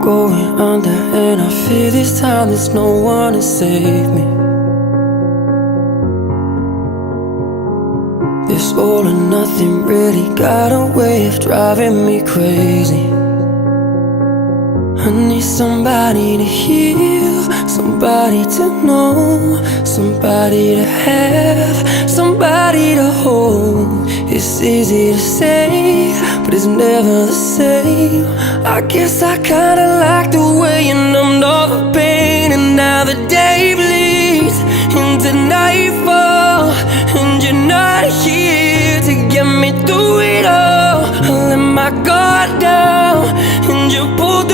going under, and I fear this time there's no one to save me. This all or nothing really got a way of driving me crazy. I need somebody to heal, somebody to know, somebody to have, somebody to hold. It's easy to say, but it's never the same. I guess I kinda like the way you numbed all the pain, and now the day bleeds into nightfall, and you're not here to get me through it all. I let my guard down, and you pulled